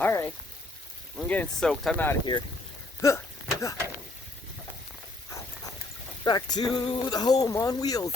Alright. I'm getting soaked. I'm out of here. Back to the home on wheels.